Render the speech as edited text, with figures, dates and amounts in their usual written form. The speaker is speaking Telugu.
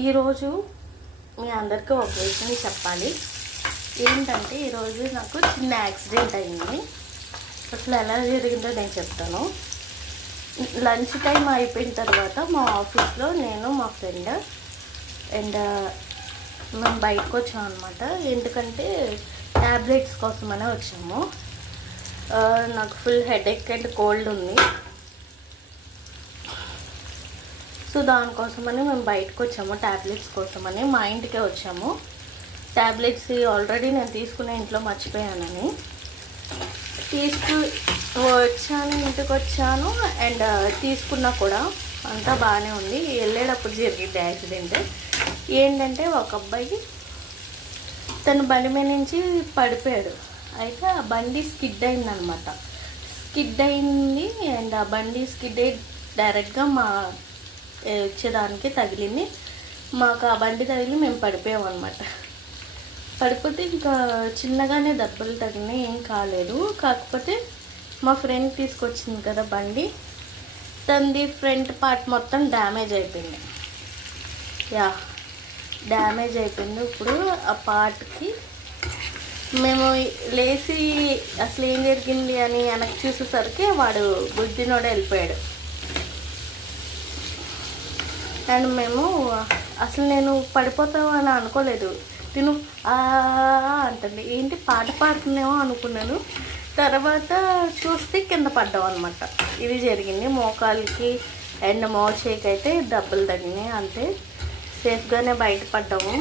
ఈరోజు మీ అందరికీ ఒక విషయం చెప్పాలి. ఏంటంటే ఈరోజు నాకు చిన్న యాక్సిడెంట్ అయింది. అసలు ఎలా జరిగిందో నేను చెప్తాను. లంచ్ టైం అయిపోయిన తర్వాత మా ఆఫీస్లో నేను మా ఫ్రెండ్ అండ్ మేము బయటకు వచ్చాము అనమాట. ఎందుకంటే ట్యాబ్లెట్స్ కోసమనే వచ్చాము. నాకు ఫుల్ హెడేక్ అండ్ కోల్డ్ ఉంది. సో దానికోసమని మేము బయటకు వచ్చాము. ట్యాబ్లెట్స్ కోసమని మా ఇంటికే వచ్చాము. ట్యాబ్లెట్స్ ఆల్రెడీ నేను తీసుకునే ఇంట్లో మర్చిపోయానని ఇంటికి వచ్చాను. అండ్ తీసుకున్నా కూడా అంతా బాగానే ఉంది. వెళ్ళేటప్పుడు జరిగింది యాక్సిడెంట్. ఏంటంటే ఒక అబ్బాయి తన బండి మీద నుంచి పడిపోయాడు. అయితే ఆ బండి స్కిడ్ అయిందనమాట. స్కిడ్ అయింది అండ్ ఆ బండి స్కిడ్ అయ్యి డైరెక్ట్గా మా వచ్చేదానికి తగిలింది. మాకు ఆ బండి తగిలి మేము పడిపోయాం అనమాట. పడిపోతే ఇంకా చిన్నగానే దెబ్బలు తగిలినాయి, ఏం కాలేదు. కాకపోతే మా ఫ్రెండ్ తీసుకొచ్చింది కదా బండి, తనది ఫ్రంట్ పార్ట్ మొత్తం డ్యామేజ్ అయిపోయింది. డ్యామేజ్ అయిపోయింది. ఇప్పుడు ఆ పార్ట్కి మేము లేచి అసలు ఏం జరిగింది అని వెనక్కి చూసేసరికి వాడు గుద్దినోడే వెళ్ళిపోయాడు. అండ్ మేము అసలు నేను పడిపోతావు అని అనుకోలేదు. తిను అంటుంది, ఏంటి పాట పాడుతున్నామో అనుకున్నాను. తర్వాత చూస్తే కింద పడ్డాం అనమాట. ఇది జరిగింది. మోకాలికి అండ్ మోచేకి అయితే దెబ్బలు తగినాయి. అంతే, సేఫ్గానే బయటపడ్డాము.